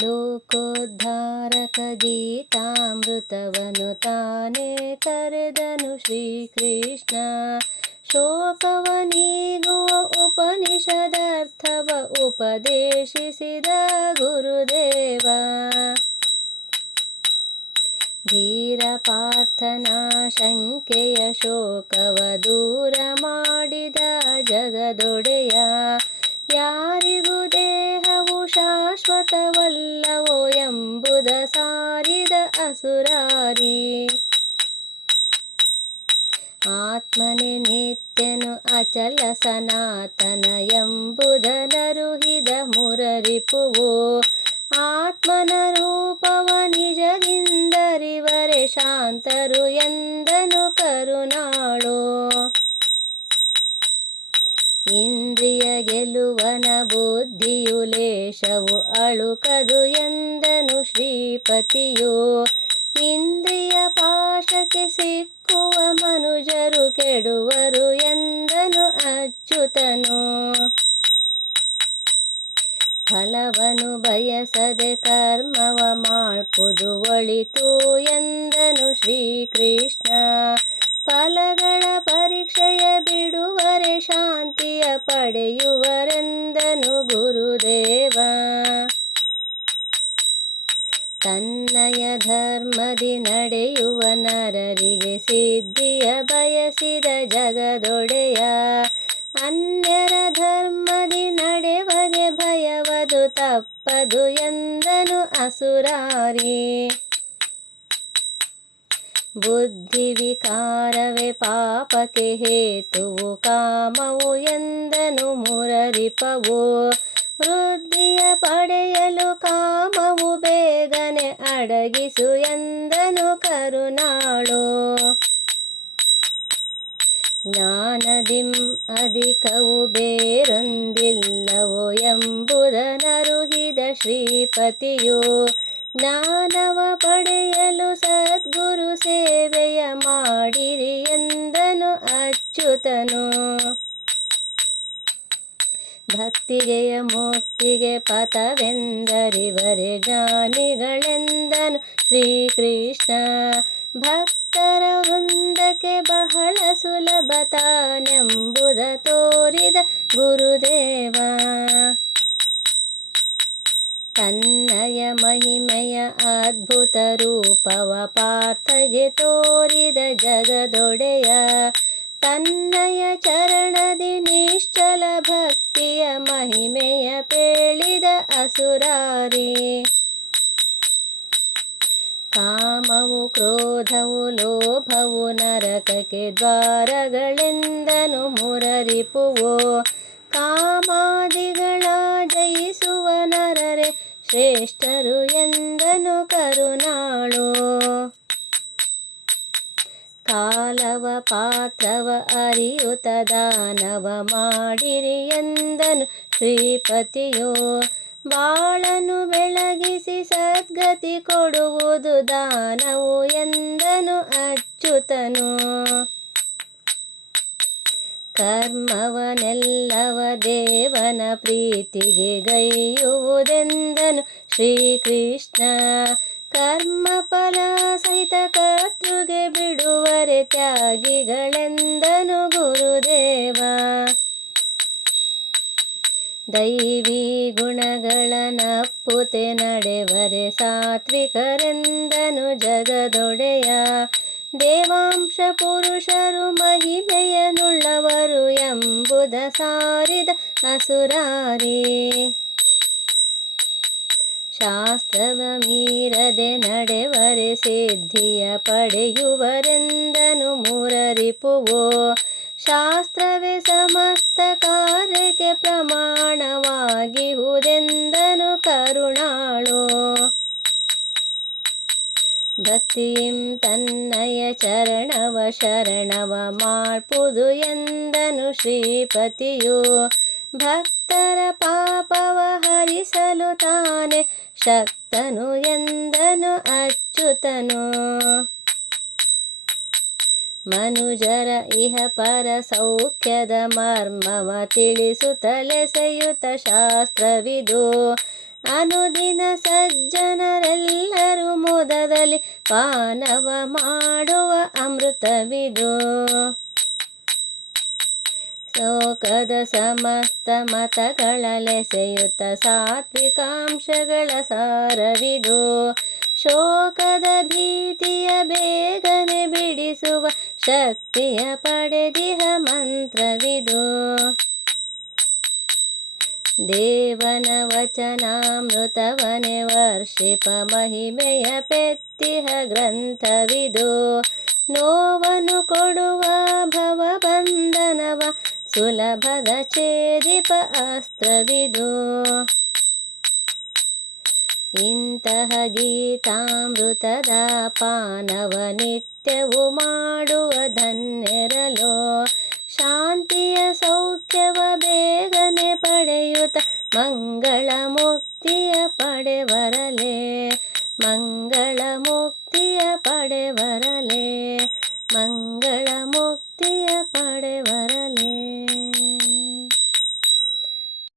ಲೋಕೋದ್ಧಾರಕ ಗೀತಾಮೃತವನು ತಾನೇ ಕರೆದನು ಶ್ರೀಕೃಷ್ಣ. ಶೋಕವನೀಗುವ ಉಪನಿಷದರ್ಥವ ಉಪದೇಶಿಸಿದ ಗುರುದೇವ. ಧೀರ ಶಂಕೆಯ ಶೋಕವ ದೂರ ಮಾಡಿದ ಜಗದೊಡೆಯ. ಶಾಶ್ವತವಲ್ಲವೋ ಎಂಬುದ ಸಾರಿದ ಅಸುರಾರಿ ಆತ್ಮನೆ ನಿತ್ಯನು ಅಚಲ ಸನಾತನ ಎಂಬುದನರುಹಿದ ಮುರರಿಪುವು ಆತ್ಮನ ರೂಪವ ನಿಜದಿಂದರಿವರೆ ಶಾಂತರು ಎಂದನು ಕರುನಾಳು ಇಂದ್ರಿಯ ಗೆಲುವನ ಬುದ್ಧಿಯು ಲೇಷವು ಅಳುಕದು ಎಂದನು ಶ್ರೀಪತಿಯೋ. ಇಂದ್ರಿಯ ಪಾಶಕ್ಕೆ ಸಿಕ್ಕುವ ಮನುಜರು ಕೆಡುವರು ಎಂದನು ಅಚ್ಯುತನು. ಫಲವನು ಬಯಸದೆ ಕರ್ಮವ ಮಾಡ್ಪುದು ಒಳಿತು ಎಂದನು ಶ್ರೀಕೃಷ್ಣ. ಫಲಗಳ ಪರೀಕ್ಷೆಯ ಬಿಡುವರೆ, ಶಾಂತಿಯ ಪಡೆಯುವರೆಂದನು ಗುರುದೇವ. ತನ್ನಯ ಧರ್ಮದಿ ನಡೆಯುವ ನರರಿಗೆ ಸಿದ್ಧಿಯ ಬಯಸಿದ ಜಗದೊಡೆಯ. ಅನ್ಯರ ಧರ್ಮದಿ ನಡೆವಗೆ ಭಯವದು ತಪ್ಪದು ಎಂದನು ಅಸುರಾರಿ. ಬುದ್ಧಿ ವಿಕಾರವೇ ಪಾಪಕ್ಕೆ ಹೇತುವು, ಕಾಮವು ಎಂದನು ಮುರರಿಪವು. ವೃದ್ಧಿಯ ಪಡೆಯಲು ಕಾಮವು ಬೇಗನೆ ಅಡಗಿಸು ಎಂದನು ಕರುನಾಳು ಜ್ಞಾನದಿಂ ಅಧಿಕವು ಬೇರೊಂದಿಲ್ಲವೋ ಎಂಬುದನರುಹಿದ ಶ್ರೀಪತಿಯು. ಜ್ಞಾನವ ಪಡೆಯಲು ಸದ್ಗುರು ಸೇವೆಯ ಮಾಡಿರಿ ಎಂದನು ಅಚ್ಯುತನು. ಭಕ್ತಿಗೆಯ ಮುಕ್ತಿಗೆ ಪಥವೆಂದರಿವರೆ ಜ್ಞಾನಿಗಳೆಂದನು ಶ್ರೀಕೃಷ್ಣ. ಭಕ್ತರ ವೃಂದಕ್ಕೆ ಬಹಳ ಸುಲಭ ತಾನೆಂಬುದ ತೋರಿದ ಗುರುದೇವ. ಮಹಿಮೆಯ ಅದ್ಭುತ ರೂಪವ ಪಾರ್ಥಗೆ ತೋರಿದ ಜಗದೊಡೆಯ. ತನ್ನಯ ಚರಣದಿ ನಿಶ್ಚಲ ಭಕ್ತಿಯ ಮಹಿಮೆಯ ಪೇಳಿದ ಅಸುರಾರಿ. ಕಾಮವು, ಕ್ರೋಧವು, ಲೋಭವು, ನರಕಕ್ಕೆ ದ್ವಾರಗಳೆಂದನು ಮುರರಿಪುವೋ. ಕಾಮಾದಿಗಳ ಜಯಿಸುವ ನರರೆ ಶ್ರೇಷ್ಠರು ಎಂದನು ಕರುನಾಳು ಕಾಲವ ಪಾತ್ರವ ಅರಿಯುತ ದಾನವ ಮಾಡಿರಿ ಎಂದನು ಶ್ರೀಪತಿಯೋ. ಬಾಳನು ಬೆಳಗಿಸಿ ಸದ್ಗತಿ ಕೊಡುವುದು ದಾನವು ಎಂದನು ಅಚ್ಯುತನು. ಕರ್ಮವನೆಲ್ಲವ ದೇವನ ಪ್ರೀತಿಗೆ ಗೈಯುವುದೆಂದನು ಶ್ರೀಕೃಷ್ಣ. ಕರ್ಮ ಫಲ ಸಹಿತ ಕರ್ತೃಗೆ ಬಿಡುವರೆ ತ್ಯಾಗಿಗಳೆಂದನು ಗುರುದೇವ. ದೈವಿ ಗುಣಗಳ ನಪ್ಪುತೆ ನಡೆವರೆ ಸಾತ್ವಿಕರೆಂದನು ಜಗದೊಡೆಯ. ದೇವಾಂಶ ಪುರುಷರು ಮಹಿಮೆಯನುಳ್ಳವರು ಎಂಬುದ ಸಾರಿದ ಅಸುರಾರೇ. ಶಾಸ್ತ್ರವ ಮೀರದೆ ನಡೆವರೆ ಸಿದ್ಧಿಯ ಪಡೆಯುವರೆಂದನು ಮುರರಿಪುವೋ. ಶಾಸ್ತ್ರವೇ ಸಮಸ್ತ ಕಾರ್ಯಕ್ಕೆ ಪ್ರಮಾಣವಾಗಿಹುದೆಂದನು ಕರುಣಾಳು. ತನ್ನಯ ಚರಣವ ಶರಣವ ಮಾಡ್ಪುದು ಎಂದನು ಶ್ರೀಪತಿಯು. ಭಕ್ತರ ಪಾಪವ ಹರಿಸಲು ತಾನೆ ಶಕ್ತನು ಎಂದನು ಅಚ್ಯುತನು. ಮನುಜರ ಇಹ ಪರ ಸೌಖ್ಯದ ಮರ್ಮವ ತಿಳಿಸುತ್ತಲೆಸೆಯುತ ಶಾಸ್ತ್ರವಿದು. ಅನುದಿನ ಸಜ್ಜನರೆಲ್ಲರೂ ಮುದದಲ್ಲಿ ಪಾನವ ಮಾಡುವ ಅಮೃತವಿದು. ಶೋಕದ ಸಮಸ್ತ ಮತಗಳಲೆಸೆಯುತ್ತ ಸಾತ್ವಿಕಾಂಶಗಳ ಸಾರವಿದು. ಶೋಕದ ಭೀತಿಯ ಬೇಗನೆ ಬಿಡಿಸುವ ಶಕ್ತಿಯ ಪಡೆದಿಹ ಮಂತ್ರವಿದು. ದೇವನ ವಚನಾಮೃತವನೆ ವರ್ಷಿಪ ಮಹಿಮೆಯ ಪೆತ್ತಿಹ ಗ್ರಂಥವಿದು. ನೋವನ್ನು ಕೊಡುವ ಭವ ಬಂಧನವ ಸುಲಭದ ಛೇದಿಪ ಅಸ್ತ್ರವಿದು. ಇಂತಹ ಗೀತಾಮೃತದ ಪಾನವ ನಿತ್ಯವು ಮಾಡುವ மங்கள